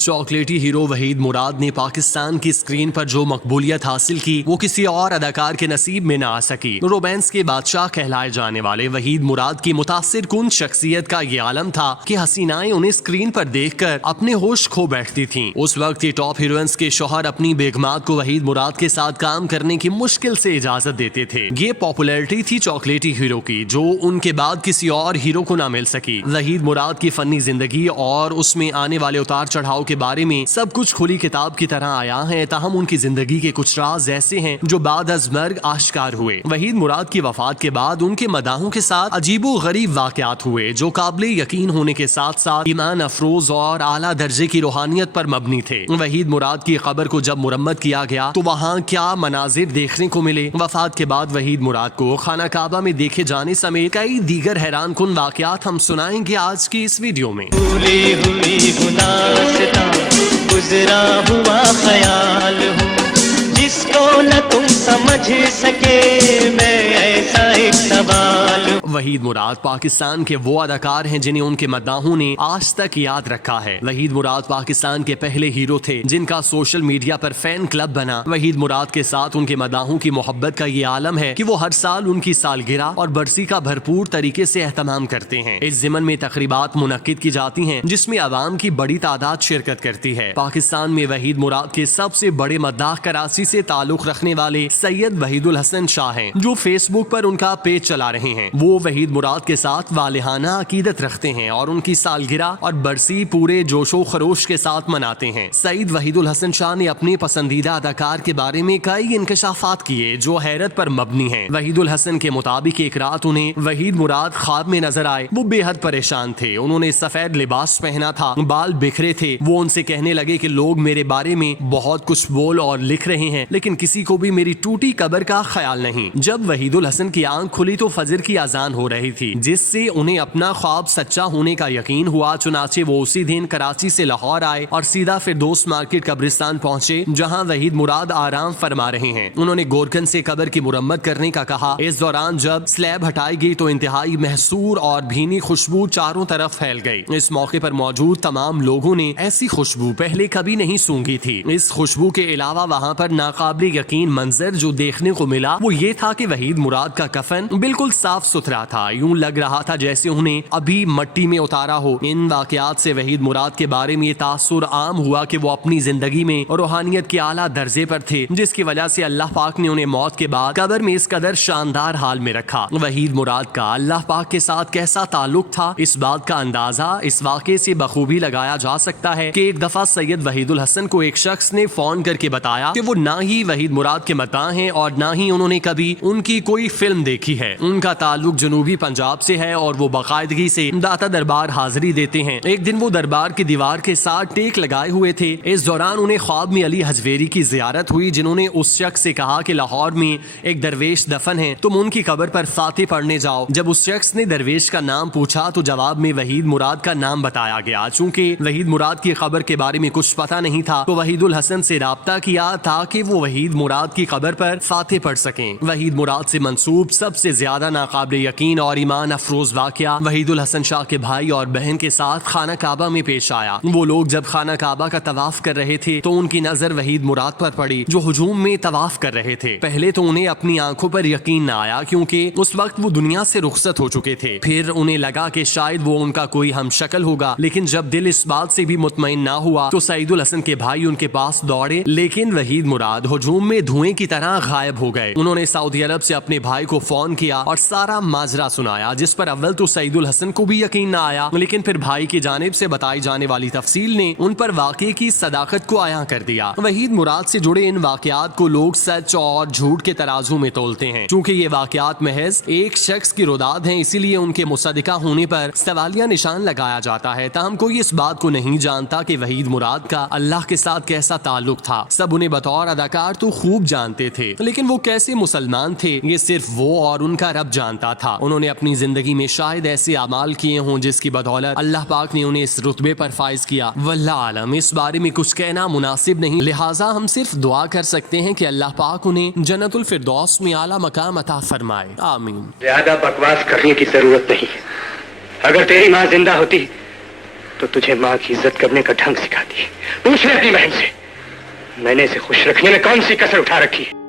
चॉकलेटी हीरो वहीद मुराद ने पाकिस्तान की स्क्रीन पर जो मकबूलियत हासिल की वो किसी और अदाकार के नसीब में न आ सकी। रोमांस के बादशाह कहलाए जाने वाले वहीद मुराद की मुतासिर कुन शख्सियत का ये आलम था कि हसीनाएं उन्हें स्क्रीन पर देखकर अपने होश खो बैठती थीं। उस वक्त ये टॉप हीरोइंस के शौहर अपनी बेगमात को वहीद मुराद के साथ काम करने की मुश्किल से इजाजत देते थे। ये पॉपुलैरिटी थी चॉकलेटी हीरो की जो उनके बाद किसी और हीरो को न मिल सकी। वहीद मुराद की फनी जिंदगी और उसमें आने वाले उतार चढ़ाव के बारे में सब कुछ खुली किताब की तरह आया है, ताहम उनकी जिंदगी के कुछ राज ऐसे हैं जो बाद अज मर्ग आश्कार हुए। वहीद मुराद की वफात के बाद उनके मदाहों के साथ अजीबो गरीब वाकयात हुए जो काबिल यकीन होने के साथ साथ ईमान अफरोज और आला दर्जे की रूहानियत पर मबनी थे। वहीद मुराद की कब्र को जब मुरम्मत किया गया तो वहाँ क्या मनाजिर देखने को मिले। वफात के बाद वहीद मुराद को खाना काबा में देखे जाने समेत कई दीगर हैरान कुन वाकयात हम सुनाएंगे आज की इस वीडियो में। गुजरा हुआ ख्याल हूँ जिसको न तुम समझ सके, मैं ऐसा एक सवाल। वहीद मुराद पाकिस्तान के वो अदाकार हैं जिन्हें उनके मद्दाहों ने आज तक याद रखा है। वहीद मुराद पाकिस्तान के पहले हीरो थे जिनका सोशल मीडिया पर फैन क्लब बना। वहीद मुराद के साथ उनके मद्दाहों की मोहब्बत का ये आलम है कि वो हर साल उनकी सालगिरह और बरसी का भरपूर तरीके से एहतमाम करते हैं। इस ज़िमन में तकरीबात मुनक्किद की जाती हैं जिसमें आवाम की बड़ी तादाद शिरकत करती है। पाकिस्तान में वहीद मुराद के सबसे बड़े मद्दाह कराची से ताल्लुक रखने वाले सैयद वहीदुल हसन शाह हैं जो फेसबुक पर उनका पेज चला रहे हैं। वो वहीद मुराद के साथ वालिहाना अकीदत रखते हैं और उनकी सालगिरह और बरसी पूरे जोशो खरोश के साथ मनाते हैं। सईद वहीदुल हसन शाह ने अपने पसंदीदा अदाकार के बारे में कई इंकशाफात किए जो हैरत पर मबनी हैं। वहीदुल हसन के मुताबिक एक रात उन्हें वहीद मुराद ख्वाब में नजर आए। वो बेहद परेशान थे। उन्होंने सफेद लिबास पहना था, बाल बिखरे थे। वो उनसे कहने लगे कि लोग मेरे बारे में बहुत कुछ बोल और लिख रहे हैं लेकिन किसी को भी मेरी टूटी कब्र का ख्याल नहीं। जब वहीदुल हसन की आंख खुली तो फजर की अजान हो रही थी जिससे उन्हें अपना ख्वाब सच्चा होने का यकीन हुआ। चुनाचे वो उसी दिन कराची से लाहौर आए और सीधा फिरदौस मार्केट कब्रिस्तान पहुंचे जहां वहीद मुराद आराम फरमा रहे हैं। उन्होंने गोरखन से कब्र की मुरम्मत करने का कहा। इस दौरान जब स्लैब हटाई गई तो इंतहाई महसूर और भीनी खुशबू चारों तरफ फैल गई। इस मौके पर मौजूद तमाम लोगों ने ऐसी खुशबू पहले कभी नहीं सूंघी थी। इस खुशबू के अलावा वहाँ पर नाकाबिल यकीन मंजर जो देखने को मिला वो ये था कि वहीद मुराद का कफन बिल्कुल साफ सुथरा था। यूं लग रहा था जैसे उन्हें अभी मट्टी में उतारा हो। इन वाकयात से वहीद मुराद के बारे में ये तासुर आम हुआ कि वो अपनी जिंदगी में रूहानियत के आला दर्जे पर थे जिसकी वजह से अल्लाह पाक ने उन्हें मौत के बाद कब्र में इस कदर शानदार हाल में रखा। वहीद मुराद का अल्लाह पाक के साथ कैसा ताल्लुक था इस बात का अंदाजा इस वाक़े से बखूबी लगाया जा सकता है कि एक दफा सैयद वहीदुल हसन को एक शख्स ने फोन करके बताया कि वो ना ही वहीद मुराद के मता हैं और ना ही उन्होंने कभी उनकी कोई फिल्म देखी है। उनका ताल्लुक जनूबी पंजाब से है और वो बाकायदगी से दाता दरबार हाजिरी देते हैं। एक दिन वो दरबार की दीवार के साथ टेक लगाए हुए थे। इस दौरान उन्हें ख्वाब में अली हजवेरी की जियारत हुई जिन्होंने उस शख्स से कहा कि लाहौर में एक दरवेश दफन है, तुम उनकी कब्र पर फातिह पढ़ने जाओ। जब उस शख्स ने दरवेश का नाम पूछा तो जवाब में वहीद मुराद का नाम बताया गया। चूंकि वहीद मुराद की कब्र के बारे में कुछ पता नहीं था तो वहीदुल हसन से राब्ता किया ताकि वो वहीद मुराद की कब्र पर फातिह पढ़ सकें। वहीद मुराद से मंसूब सबसे ज्यादा नाकाबिल यकीन और ईमान अफरोज वाकया वहीदुल हसन शाह के भाई और बहन के साथ खाना काबा में पेश आया। वो लोग जब खाना काबा का तवाफ कर रहे थे तो उनकी नजर वहीद मुराद पर पड़ी जो हुजूम में तवाफ कर रहे थे। पहले तो उन्हें अपनी आंखों पर यकीन न आया क्योंकि उस वक्त वो दुनिया से रुखसत हो चुके थे। फिर उन्हें लगा कि शायद वो उनका कोई हमशक्ल होगा, लेकिन जब दिल इस बात से भी मुतमईन ना हुआ तो सईदुल हसन के भाई उनके पास दौड़े लेकिन वहीद मुराद हुजूम में धुएं की तरह गायब हो गए। उन्होंने सऊदी अरब से अपने भाई को फोन किया और सारा माजरा सुनाया जिस पर अव्वल तो सईदुल हसन को भी यकीन न आया लेकिन फिर भाई की जानिब से बताई जाने वाली तफसील ने उन पर वाकई की सदाकत को आया कर दिया। वहीद मुराद से जुड़े इन वाकयात को लोग सच और झूठ के तराजू में तोलते हैं। चूंकि ये वाकयात महज एक शख्स की रुदाद हैं इसीलिए उनके मुसद्दिका होने पर सवालिया निशान लगाया जाता है। ताहम कोई इस बात को नहीं जानता कि वहीद मुराद का अल्लाह के साथ कैसा ताल्लुक था। सब उन्हें बतौर अदाकार तो खूब जानते थे लेकिन वो कैसे मुसलमान थे ये सिर्फ वो और उनका रब जानता था। उन्होंने अपनी जिंदगी में शायद ऐसे अमाल किए हों जिसकी बदौलत अल्लाह पाक ने उन्हें इस रुतबे पर फाइज किया। वल्लाह आलम, इस बारे में कुछ कहना मुनासिब नहीं, लिहाजा हम सिर्फ दुआ कर सकते हैं कि अल्लाह पाक उन्हें जन्नतुल फिरदौस में आला मकाम अता फरमाए। आमीन। ज्यादा बकवास करने की जरूरत नहीं। अगर तेरी माँ जिंदा होती تو تجھے ماں کی عزت کرنے کا ڈھنگ سکھاتی ہے. پوچھ لے اپنی بہن سے میں نے اسے خوش رکھنے میں کون سی کسر اٹھا رکھی ہے.